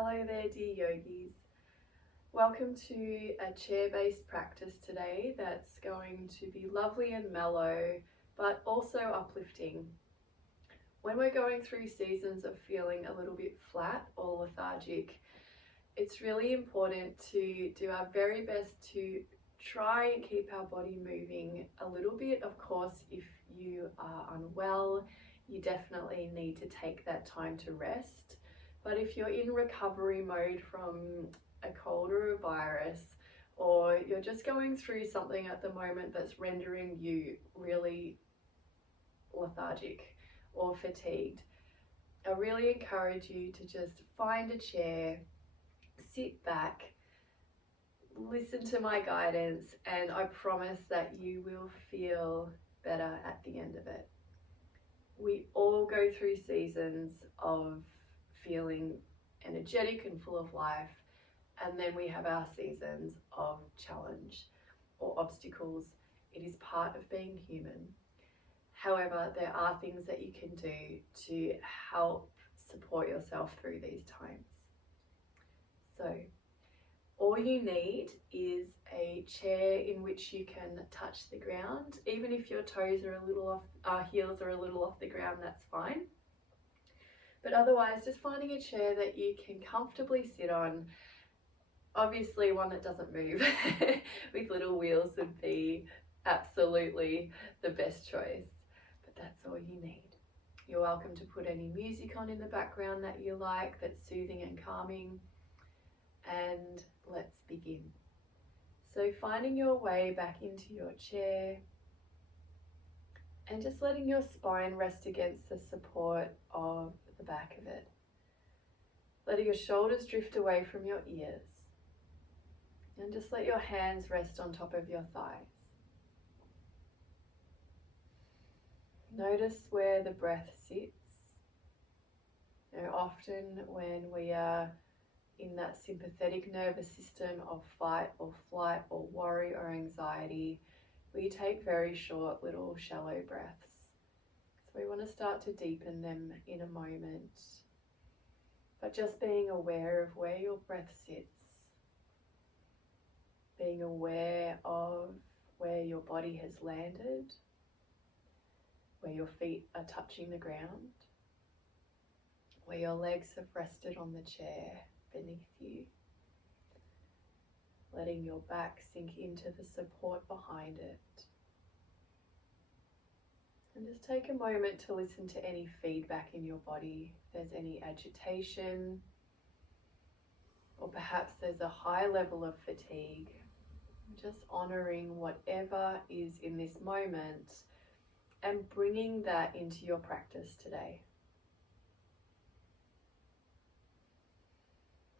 Hello there, dear yogis. Welcome to a chair-based practice today that's going to be lovely and mellow, but also uplifting. When we're going through seasons of feeling a little bit flat or lethargic, it's really important to do our very best to try and keep our body moving a little bit. Of course, if you are unwell, you definitely need to take that time to rest. But if you're in recovery mode from a cold or a virus, or you're just going through something at the moment that's rendering you really lethargic or fatigued, I really encourage you to just find a chair, sit back, listen to my guidance, and I promise that you will feel better at the end of it. We all go through seasons of feeling energetic and full of life, and then we have our seasons of challenge or obstacles. It is part of being human. However, there are things that you can do to help support yourself through these times. So all you need is a chair in which you can touch the ground. Even if your toes are a little off, heels are a little off the ground, that's fine. But otherwise, just finding a chair that you can comfortably sit on. Obviously one that doesn't move with little wheels would be absolutely the best choice, but that's all you need. You're welcome to put any music on in the background that you like, that's soothing and calming, and let's begin. So finding your way back into your chair and just letting your spine rest against the support of the back of it. Letting your shoulders drift away from your ears. And just let your hands rest on top of your thighs. Notice where the breath sits. Often when we are in that sympathetic nervous system of fight or flight or worry or anxiety, we take very short little shallow breaths. So we want to start to deepen them in a moment. But just being aware of where your breath sits, being aware of where your body has landed, where your feet are touching the ground, where your legs have rested on the chair beneath you, letting your back sink into the support behind it. And just take a moment to listen to any feedback in your body. If there's any agitation, or perhaps there's a high level of fatigue, just honoring whatever is in this moment and bringing that into your practice today.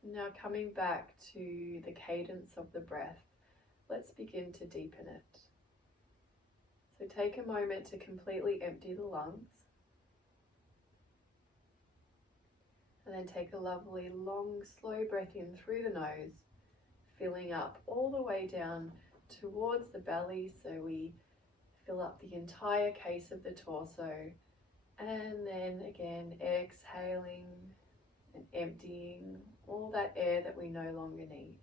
Now coming back to the cadence of the breath, let's begin to deepen it. So take a moment to completely empty the lungs. And then take a lovely long slow breath in through the nose, filling up all the way down towards the belly, so we fill up the entire case of the torso, and then again exhaling and emptying all that air that we no longer need.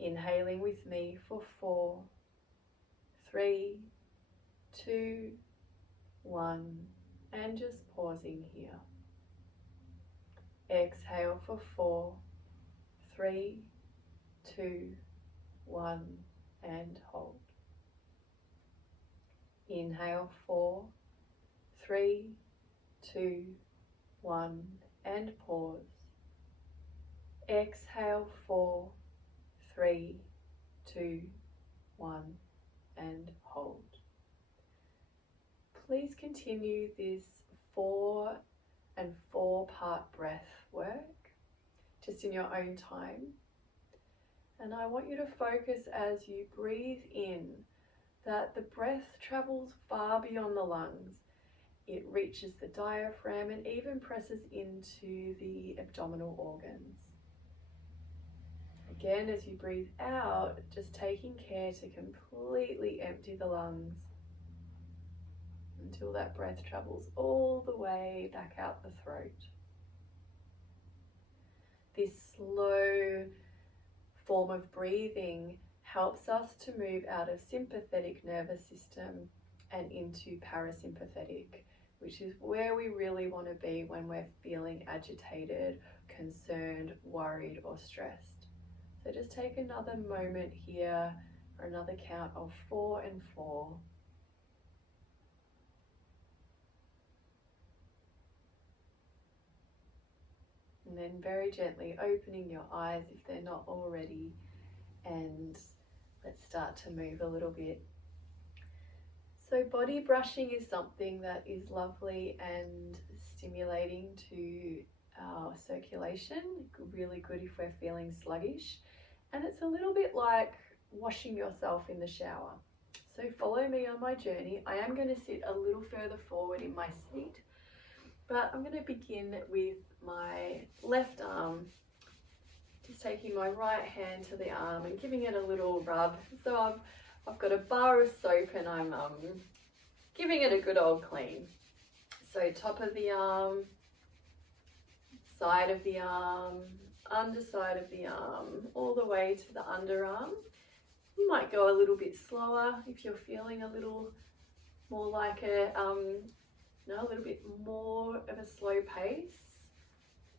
Inhaling with me for 4, 3, 2, 1, and just pausing here. Exhale for 4, 3, 2, 1, and hold. Inhale 4, 3, 2, 1, and pause. Exhale 4, 3, 2, 1, and hold. Please continue this 4 and 4-part breath work just in your own time. And I want you to focus as you breathe in that the breath travels far beyond the lungs. It reaches the diaphragm and even presses into the abdominal organs. Again, as you breathe out, just taking care to completely empty the lungs until that breath travels all the way back out the throat. slow form of breathing helps us to move out of sympathetic nervous system and into parasympathetic, which is where we really want to be when we're feeling agitated, concerned, worried, or stressed. So just take another moment here for another count of 4 and 4. And then very gently opening your eyes if they're not already, and let's start to move a little bit. So body brushing is something that is lovely and stimulating to our circulation, really good if we're feeling sluggish. And it's a little bit like washing yourself in the shower. So follow me on my journey. I am going to sit a little further forward in my seat, but I'm going to begin with my left arm, just taking my right hand to the arm and giving it a little rub. So I've got a bar of soap and I'm giving it a good old clean. So top of the arm, side of the arm, underside of the arm, all the way to the underarm. You might go a little bit slower if you're feeling a little more like a little bit more of a slow pace.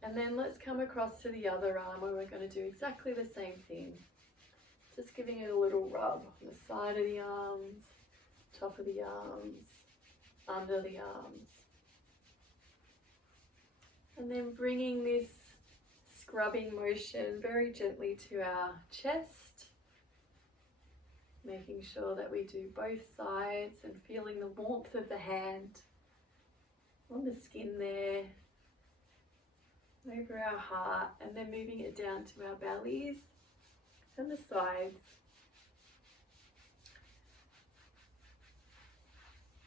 And then let's come across to the other arm where we're going to do exactly the same thing. Just giving it a little rub on the side of the arms, top of the arms, under the arms. And then bringing this scrubbing motion very gently to our chest, making sure that we do both sides and feeling the warmth of the hand on the skin there, over our heart, and then moving it down to our bellies and the sides.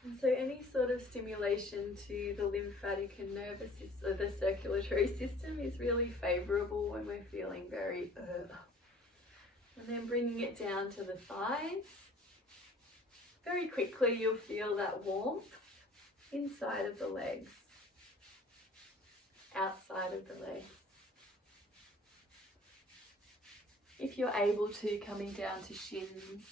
And so any sort of stimulation to the lymphatic and nervous system, the circulatory system, is really favourable when we're feeling very And then bringing it down to the thighs. Very quickly you'll feel that warmth inside of the legs, outside of the legs. If you're able to, coming down to shins.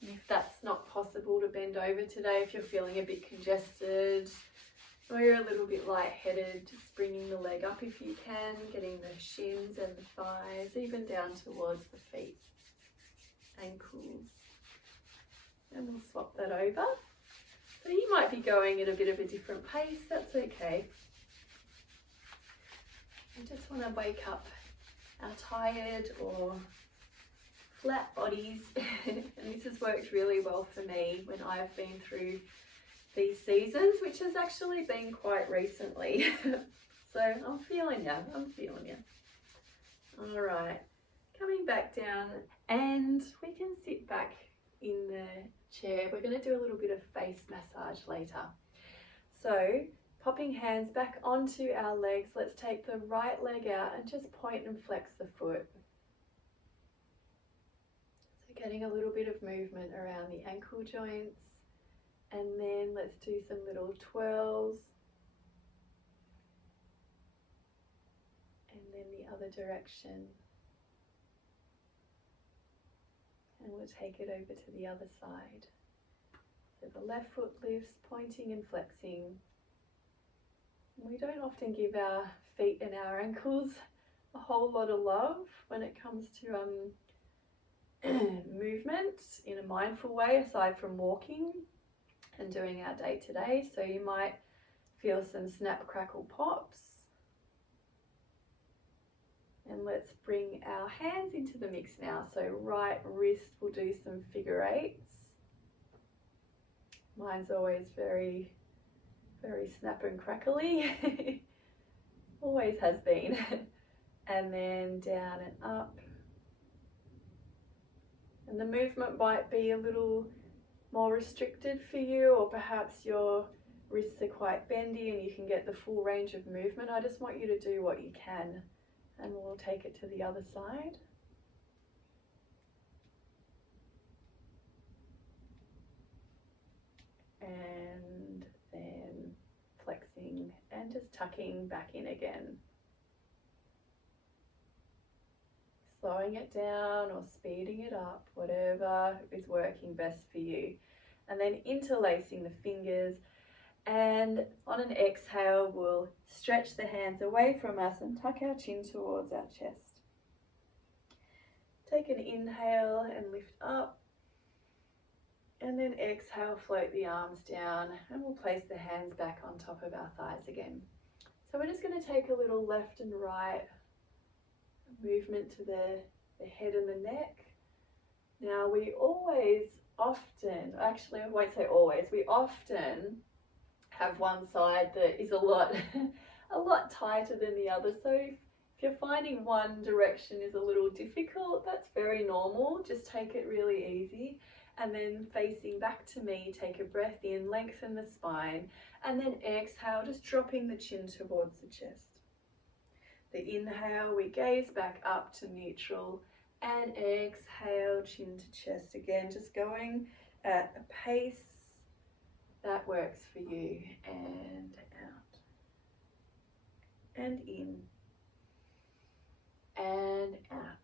And if that's not possible to bend over today, if you're feeling a bit congested or you're a little bit lightheaded, just bringing the leg up if you can, getting the shins and the thighs, even down towards the feet, ankles. And we'll swap that over. So you might be going at a bit of a different pace, that's okay. I just want to wake up our tired or flat bodies, and this has worked really well for me when I've been through these seasons, which has actually been quite recently. So I'm feeling you. All right, coming back down, and we can sit back in the chair. We're going to do a little bit of face massage later. So popping hands back onto our legs, let's take the right leg out and just point and flex the foot. So getting a little bit of movement around the ankle joints, and then let's do some little twirls, and then the other direction. And we'll take it over to the other side. So the left foot lifts, pointing and flexing. We don't often give our feet and our ankles a whole lot of love when it comes to movement in a mindful way, aside from walking and doing our day-to-day. So you might feel some snap, crackle, pops. And let's bring our hands into the mix now. So right wrist, we'll do some figure eights. Mine's always very snap and crackly. Always has been. And then down and up. And the movement might be a little more restricted for you, or perhaps your wrists are quite bendy and you can get the full range of movement. I just want you to do what you can, and we'll take it to the other side. And then flexing and just tucking back in again. slowing it down or speeding it up, whatever is working best for you. And then interlacing the fingers, and on an exhale we'll stretch the hands away from us and tuck our chin towards our chest. Take an inhale and lift up, and then exhale, float the arms down, and we'll place the hands back on top of our thighs again. So we're just going to take a little left and right movement to the head and the neck. Now we often have one side that is a lot tighter than the other. So if you're finding one direction is a little difficult, that's very normal. Just take it really easy. And then facing back to me, take a breath in, lengthen the spine, and then exhale, just dropping the chin towards the chest. The inhale, we gaze back up to neutral, and exhale, chin to chest again, just going at a pace that works for you, and out, and in, and out.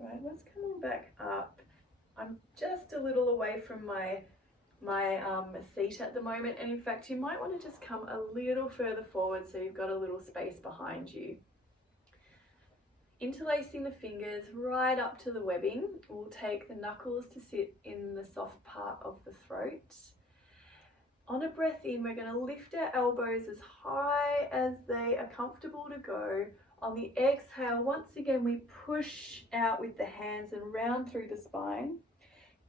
Right, let's come on back up. I'm just a little away from my seat at the moment, and in fact you might want to just come a little further forward so you've got a little space behind you. Interlacing the fingers right up to the webbing, we'll take the knuckles to sit in the soft part of the throat. On a breath in, we're going to lift our elbows as high as they are comfortable to go. On the exhale, once again, we push out with the hands and round through the spine.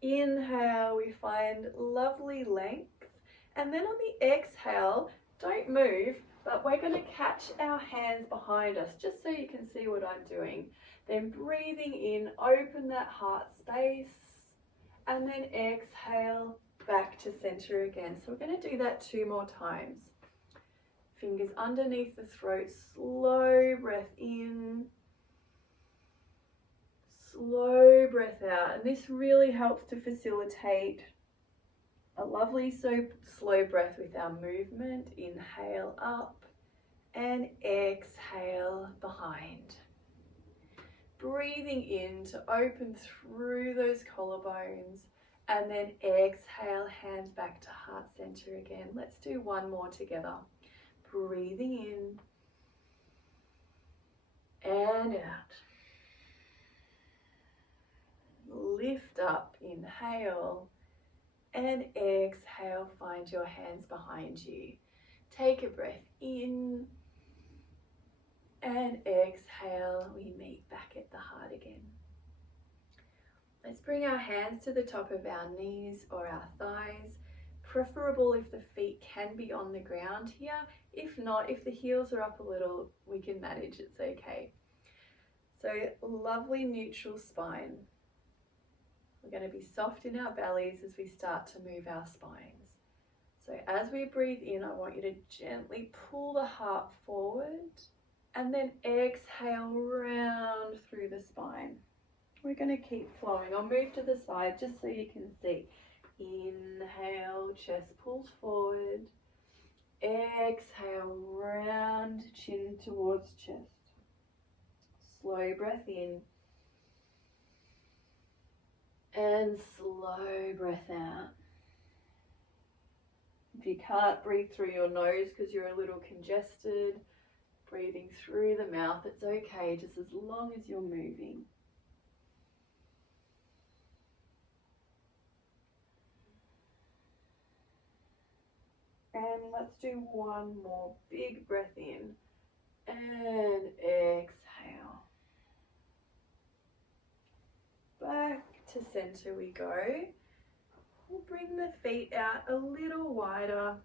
Inhale, we find lovely length. And then on the exhale, don't move, but we're going to catch our hands behind us, just so you can see what I'm doing. Then breathing in, open that heart space, and then exhale, back to center again. So we're going to do that 2 more times. Fingers underneath the throat, slow breath in, slow breath out. And this really helps to facilitate a lovely slow breath with our movement. Inhale up and exhale behind. Breathing in to open through those collarbones, and then exhale, hands back to heart center again. Let's do 1 more together. Breathing in and out. Lift up, inhale, and exhale, find your hands behind you. Take a breath in, and exhale, we meet back at the heart again. Let's bring our hands to the top of our knees or our thighs. Preferable if the feet can be on the ground here. If not, if the heels are up a little, we can manage, it's okay. So lovely neutral spine. We're going to be soft in our bellies as we start to move our spines. So as we breathe in, I want you to gently pull the heart forward, and then exhale, round through the spine. We're going to keep flowing. I'll move to the side just so you can see. Inhale, chest pulls forward. Exhale, round, chin towards chest. Slow breath in. And slow breath out. If you can't breathe through your nose because you're a little congested, breathing through the mouth, it's okay, just as long as you're moving. And let's do 1 more big breath in and exhale. Back to center we go. We'll bring the feet out a little wider.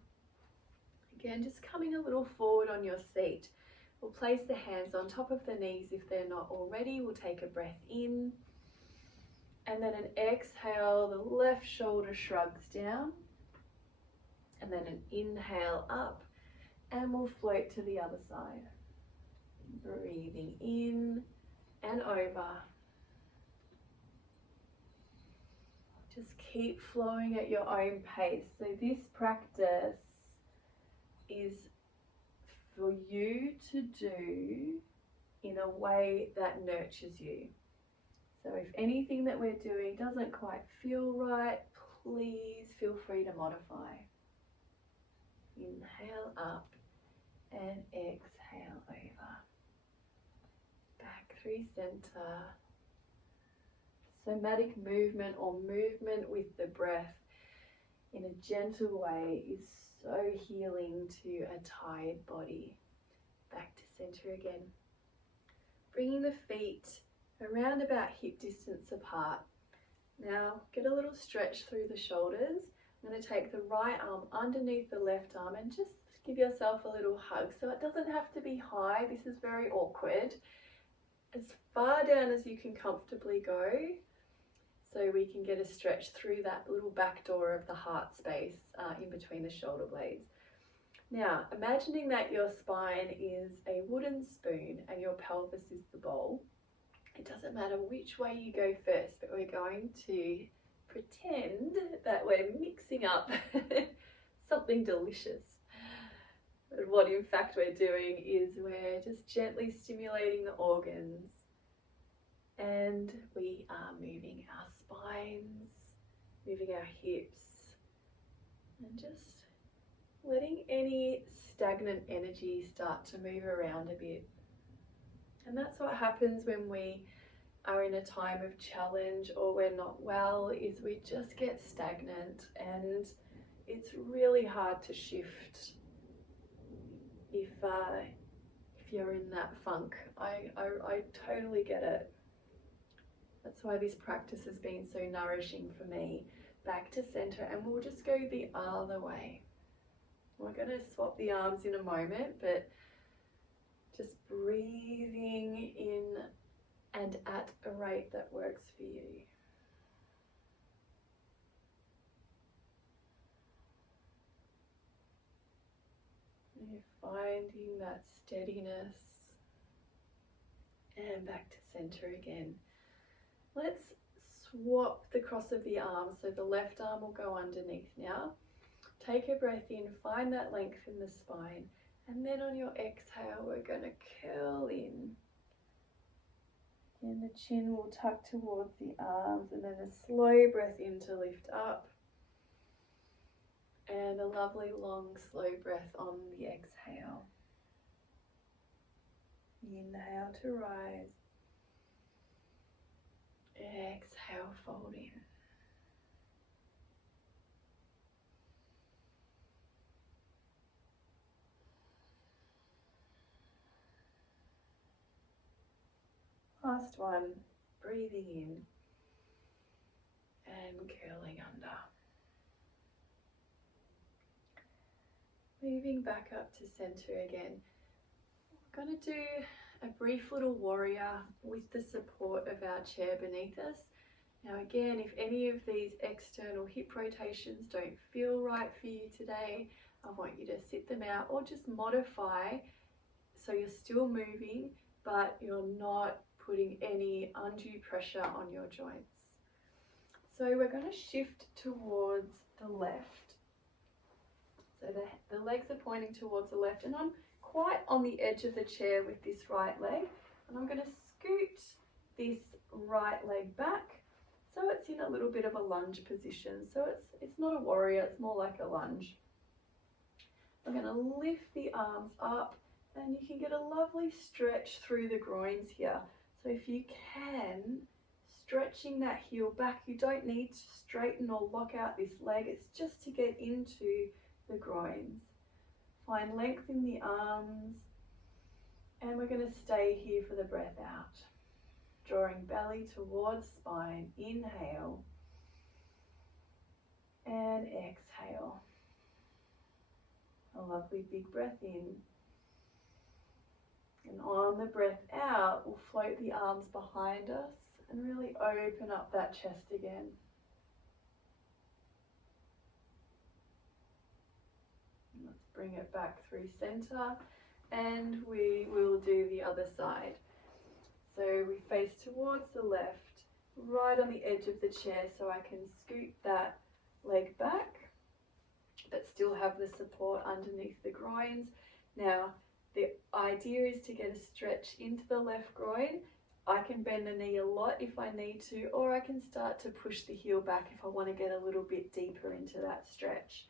Again, just coming a little forward on your seat. We'll place the hands on top of the knees if they're not already. We'll take a breath in. And then an exhale, the left shoulder shrugs down. And then an inhale up, and we'll float to the other side. Breathing in and over. Just keep flowing at your own pace. So this practice is for you to do in a way that nurtures you. So if anything that we're doing doesn't quite feel right, please feel free to modify. Inhale up and exhale over. Back through center. Somatic movement or movement with the breath in a gentle way is so healing to a tired body. Back to center again. Bringing the feet around about hip distance apart. Now get a little stretch through the shoulders. I'm going to take the right arm underneath the left arm and just give yourself a little hug. So it doesn't have to be high. This is very awkward. As far down as you can comfortably go, so we can get a stretch through that little back door of the heart space in between the shoulder blades. Now, imagining that your spine is a wooden spoon and your pelvis is the bowl. It doesn't matter which way you go first, but we're going to pretend that we're mixing up something delicious. And what in fact we're doing is we're just gently stimulating the organs, and we are moving our spines, moving our hips, and just letting any stagnant energy start to move around a bit. And that's what happens when we are in a time of challenge or we're not well, is we just get stagnant, and it's really hard to shift if you're in that funk. I totally get it. That's why this practice has been so nourishing for me. Back to center, and we'll just go the other way. We're going to swap the arms in a moment, but just breathing in and at a rate that works for you. And you're finding that steadiness, and back to center again. Let's swap the cross of the arms, so the left arm will go underneath now. Take a breath in, find that length in the spine, and then on your exhale we're going to curl in. And the chin will tuck towards the arms, and then a slow breath in to lift up. And a lovely long slow breath on the exhale. Inhale to rise. Exhale, fold in. Last one, breathing in and curling under. Moving back up to center again. We're going to do a brief little warrior with the support of our chair beneath us. Now again, if any of these external hip rotations don't feel right for you today, I want you to sit them out or just modify so you're still moving, but you're not putting any undue pressure on your joints. So we're going to shift towards the left. So the legs are pointing towards the left, and I'm quite on the edge of the chair with this right leg, and I'm going to scoot this right leg back so it's in a little bit of a lunge position. So it's not a warrior, it's more like a lunge. I'm going to lift the arms up, and you can get a lovely stretch through the groins here. So if you can, stretching that heel back, you don't need to straighten or lock out this leg, it's just to get into the groins. Find length in the arms, and we're going to stay here for the breath out. Drawing belly towards spine, inhale, and exhale. A lovely big breath in. And on the breath out, we'll float the arms behind us and really open up that chest again. Let's bring it back through center, and we will do the other side. So we face towards the left, right on the edge of the chair, so I can scoot that leg back, but still have the support underneath the groins. Now, idea is to get a stretch into the left groin. I can bend the knee a lot if I need to, or I can start to push the heel back if I want to get a little bit deeper into that stretch.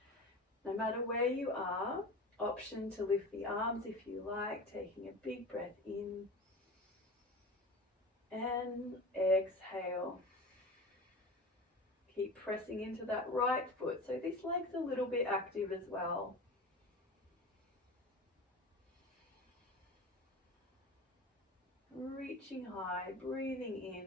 No matter where you are, option to lift the arms if you like, taking a big breath in and exhale. Keep pressing into that right foot, so this leg's a little bit active as well. Reaching high, breathing in.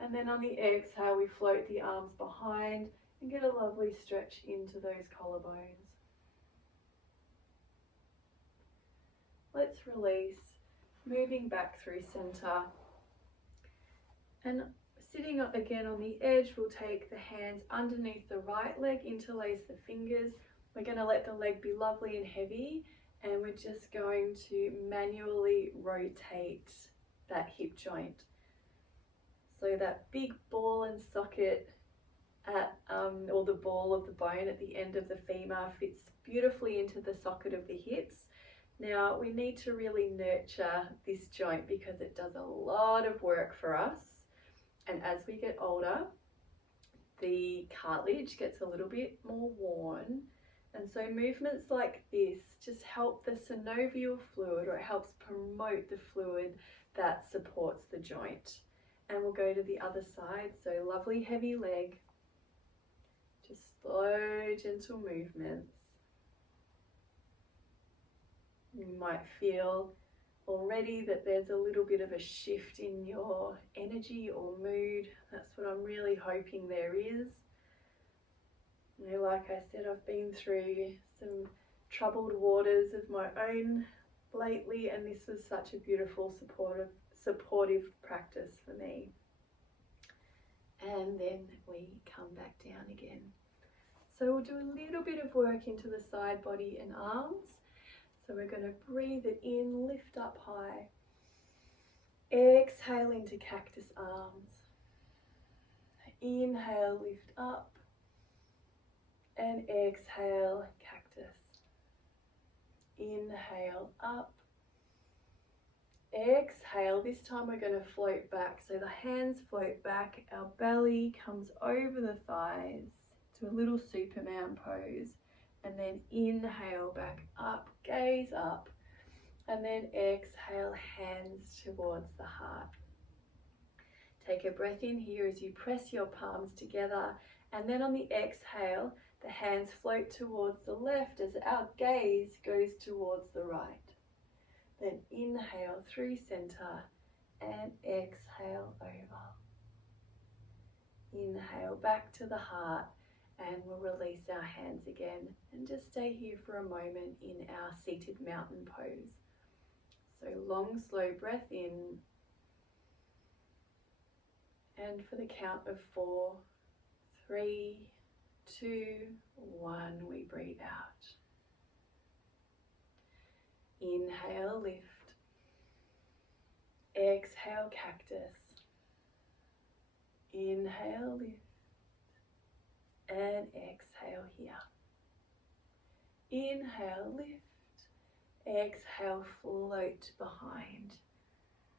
And then on the exhale, we float the arms behind and get a lovely stretch into those collarbones. Let's release, moving back through center. And sitting up again on the edge, we'll take the hands underneath the right leg, interlace the fingers. We're going to let the leg be lovely and heavy, and we're just going to manually rotate that hip joint. So that big ball and socket at, or the ball of the bone at the end of the femur fits beautifully into the socket of the hips. Now we need to really nurture this joint because it does a lot of work for us. And as we get older, the cartilage gets a little bit more worn. And so movements like this just help the synovial fluid, or it helps promote the fluid that supports the joint. And we'll go to the other side. So lovely heavy leg, just slow, gentle movements. You might feel already that there's a little bit of a shift in your energy or mood. That's what I'm really hoping there is. You know, like I said, I've been through some troubled waters of my own lately, and this was such a beautiful, supportive practice for me. And then we come back down again. So we'll do a little bit of work into the side body and arms. So we're going to breathe it in, lift up high. Exhale into cactus arms. Inhale, lift up. And exhale, cactus. Inhale, up. Exhale, this time we're going to float back. So the hands float back, our belly comes over the thighs to a little Superman pose. And then inhale back up, gaze up. And then exhale, hands towards the heart. Take a breath in here as you press your palms together. And then on the exhale, the hands float towards the left as our gaze goes towards the right. Then inhale through center and exhale over. Inhale back to the heart, and we'll release our hands again and just stay here for a moment in our seated mountain pose. So long, slow breath in. And for the count of 4, 3, 2, 1, we breathe out. Inhale, lift. Exhale, cactus. Inhale, lift. And exhale here. Inhale, lift. Exhale, float behind.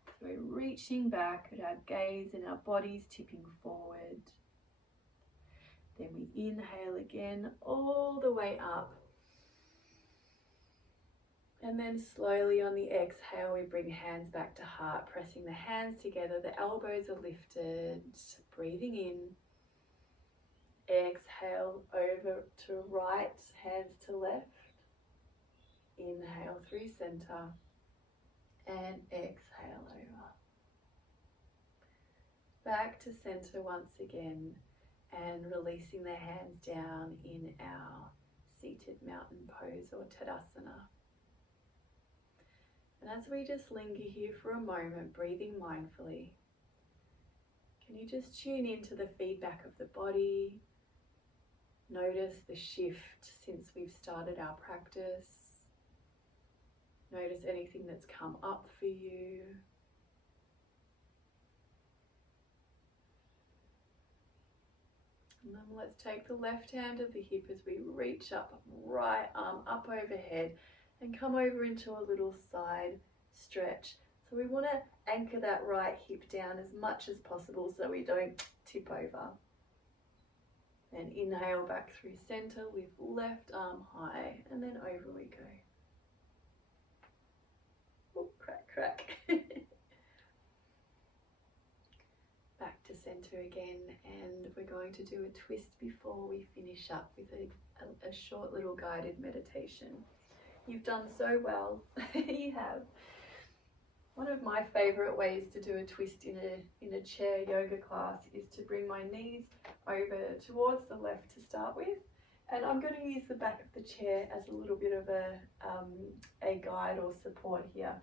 So we're reaching back at our gaze and our bodies tipping forward. Then we inhale again all the way up. And then slowly on the exhale, we bring hands back to heart, pressing the hands together. The elbows are lifted, breathing in. Exhale over to right, hands to left. Inhale through center and exhale over. Back to center once again and releasing the hands down in our seated mountain pose or Tadasana. And as we just linger here for a moment, breathing mindfully, can you just tune into the feedback of the body? Notice the shift since we've started our practice. Notice anything that's come up for you. And then let's take the left hand of the hip as we reach up, right arm up overhead, and come over into a little side stretch. So we want to anchor that right hip down as much as possible so we don't tip over. And inhale back through center, lift left arm high, and then over we go. Oh, crack, crack. Back to center again, and we're going to do a twist before we finish up with a short little guided meditation. You've done so well. You have. One of my favorite ways to do a twist in a chair yoga class is to bring my knees over towards the left to start with, and I'm going to use the back of the chair as a little bit of a guide or support here.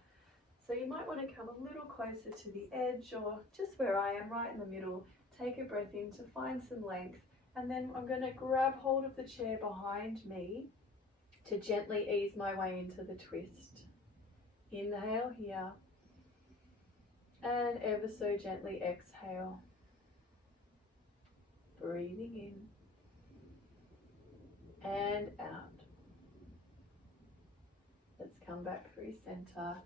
So you might want to come a little closer to the edge, or just where I am, right in the middle. Take a breath in to find some length, and then I'm going to grab hold of the chair behind me to gently ease my way into the twist. Inhale here, and ever so gently exhale. Breathing in and out. Let's come back through center.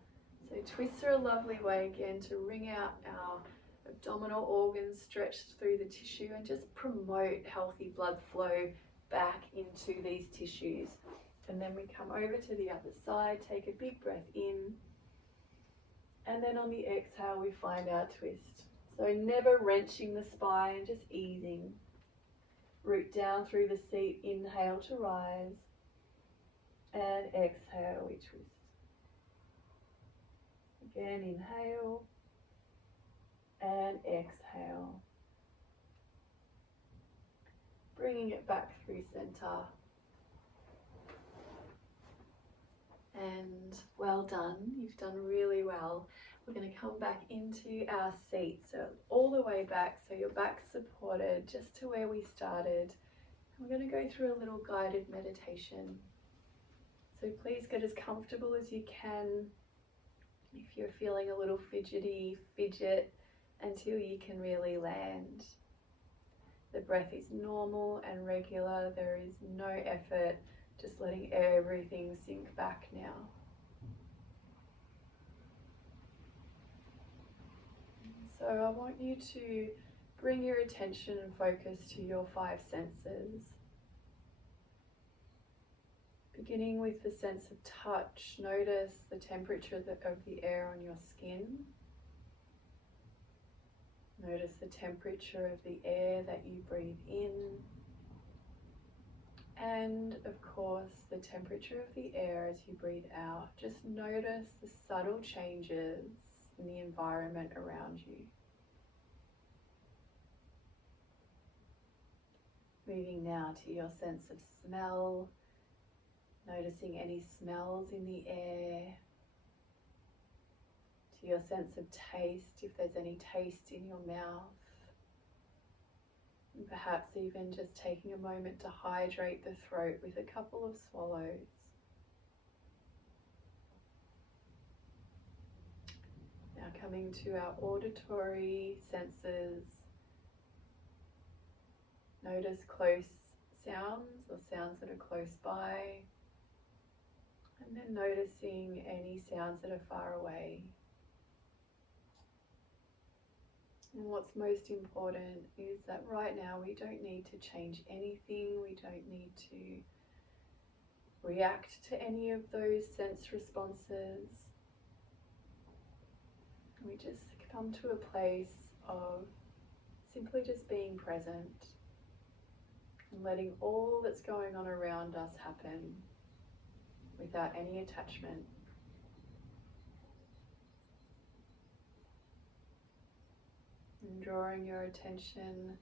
So twists are a lovely way again to wring out our abdominal organs, stretch through the tissue, and just promote healthy blood flow back into these tissues. And then we come over to the other side, take a big breath in, and then on the exhale we find our twist. So never wrenching the spine, just easing. Root down through the seat, inhale to rise, and exhale we twist. Again, inhale and exhale. Bringing it back through center. And well done, you've done really well. We're going to come back into our seat, so all the way back, so your back's supported just to where we started. And we're going to go through a little guided meditation. So please get as comfortable as you can. If you're feeling a little fidgety, fidget until you can really land. The breath is normal and regular, there is no effort, just letting everything sink back now. So I want you to bring your attention and focus to your 5 senses. Beginning with the sense of touch, notice the temperature of the air on your skin. Notice the temperature of the air that you breathe in. And of course, the temperature of the air as you breathe out. Just notice the subtle changes in the environment around you. Moving now to your sense of smell. Noticing any smells in the air, to your sense of taste, if there's any taste in your mouth, and perhaps even just taking a moment to hydrate the throat with a couple of swallows. Now coming to our auditory senses, notice close sounds or sounds that are close by. And then noticing any sounds that are far away. And what's most important is that right now we don't need to change anything. We don't need to react to any of those sense responses. We just come to a place of simply just being present and letting all that's going on around us happen without any attachment. And drawing your attention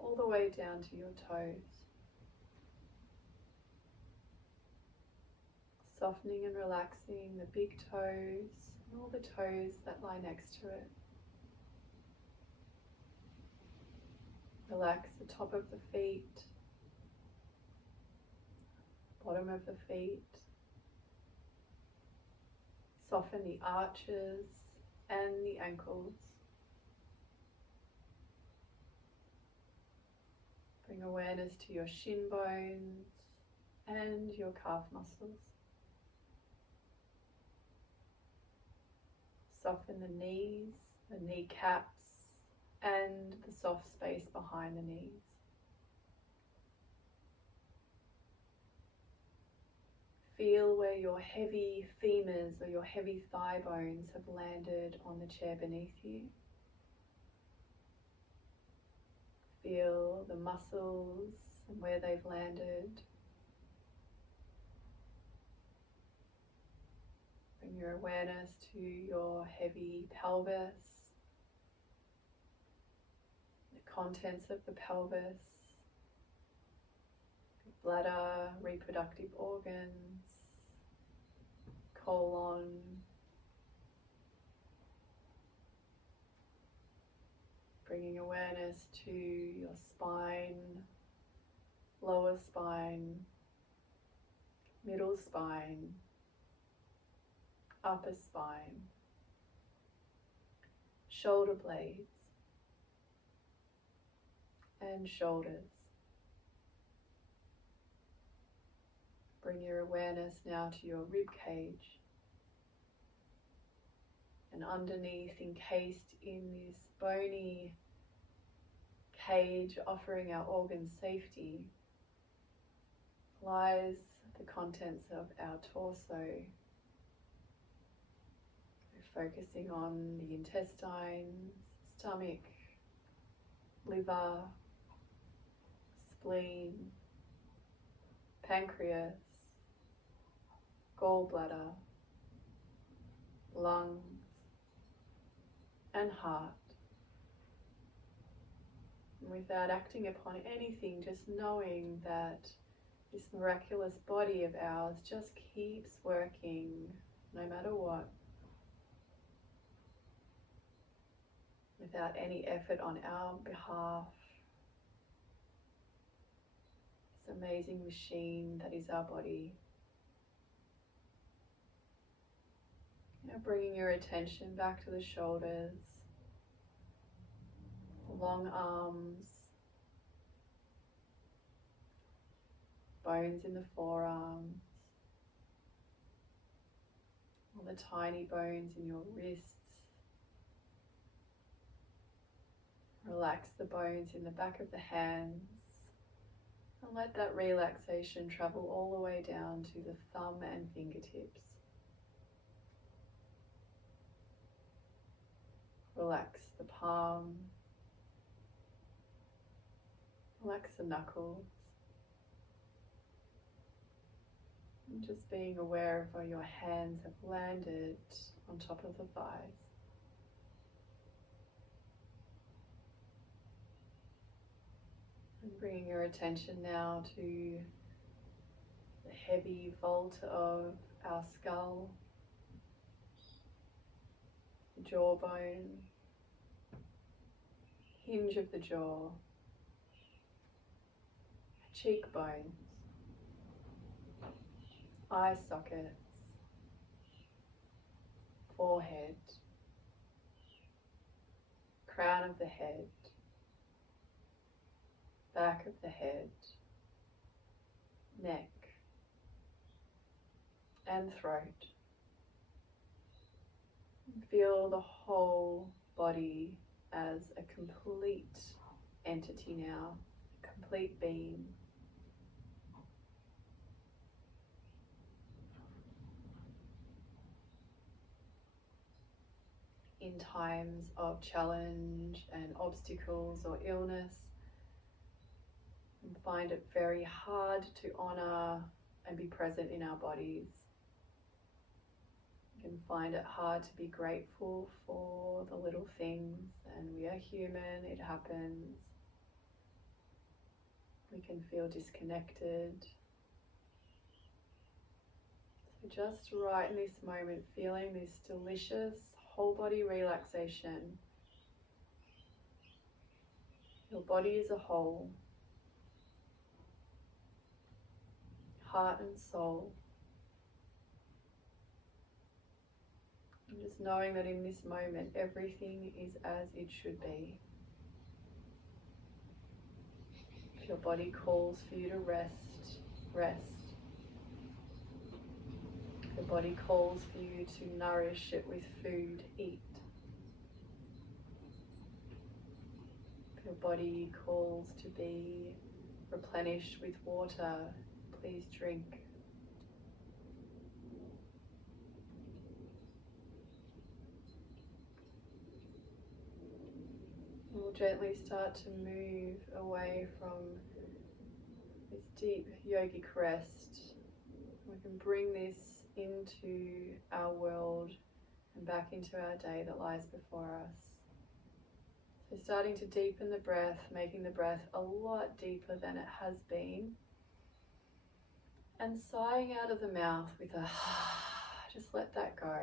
all the way down to your toes. Softening and relaxing the big toes and all the toes that lie next to it. Relax the top of the feet, bottom of the feet. Soften the arches and the ankles. Bring awareness to your shin bones and your calf muscles. soften the knees, the kneecaps, and the soft space behind the knees. Feel where your heavy femurs or your heavy thigh bones have landed on the chair beneath you. Feel the muscles and where they've landed. Bring your awareness to your heavy pelvis, the contents of the pelvis, bladder, reproductive organs, colon, bringing awareness to your spine, lower spine, middle spine, upper spine, shoulder blades, and shoulders. Bring your awareness now to your rib cage, and underneath, encased in this bony cage offering our organ safety, lies the contents of our torso. We're focusing on the intestines, stomach, liver, spleen, pancreas, gallbladder, lungs, and heart. And without acting upon anything, just knowing that this miraculous body of ours just keeps working no matter what, without any effort on our behalf. This amazing machine that is our body. Now bringing your attention back to the shoulders, the long arms, bones in the forearms, all the tiny bones in your wrists. Relax the bones in the back of the hands and let that relaxation travel all the way down to the thumb and fingertips. Relax the palm, relax the knuckles, and just being aware of where your hands have landed on top of the thighs. And bringing your attention now to the heavy vault of our skull, the jawbone, hinge of the jaw, cheekbones, eye sockets, forehead, crown of the head, back of the head, neck, and throat. Feel the whole body as a complete entity now, a complete being. In times of challenge and obstacles or illness, and find it very hard to honor and be present in our bodies. You can find it hard to be grateful for the little things, and we are human, it happens. We can feel disconnected. So just right in this moment, feeling this delicious whole body relaxation. Your body as a whole, heart and soul. And just knowing that in this moment, everything is as it should be. If your body calls for you to rest, rest. If your body calls for you to nourish it with food, eat. If your body calls to be replenished with water, please drink. We'll gently start to move away from this deep yogic rest. We can bring this into our world and back into our day that lies before us. So starting to deepen the breath, making the breath a lot deeper than it has been. And sighing out of the mouth with a just let that go.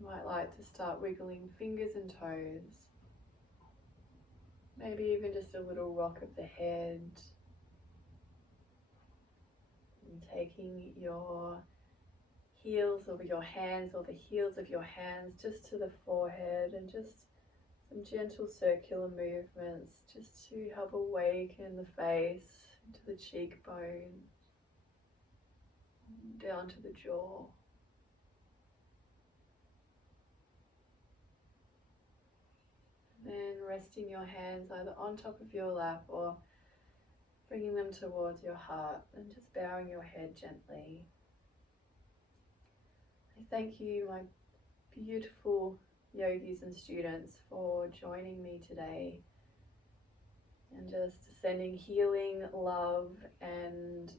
You might like to start wiggling fingers and toes. Maybe even just a little rock of the head. And taking your heels of your hands or the heels of your hands just to the forehead and just some gentle circular movements just to help awaken the face into the cheekbone, down to the jaw. Then resting your hands either on top of your lap or bringing them towards your heart and just bowing your head gently. I thank you, my beautiful yogis and students, for joining me today and just sending healing, love and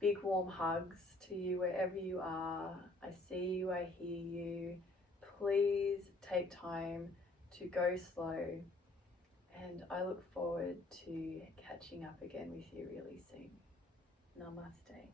big warm hugs to you wherever you are. I see you, I hear you. Please take time to go slow, and I look forward to catching up again with you really soon. Namaste.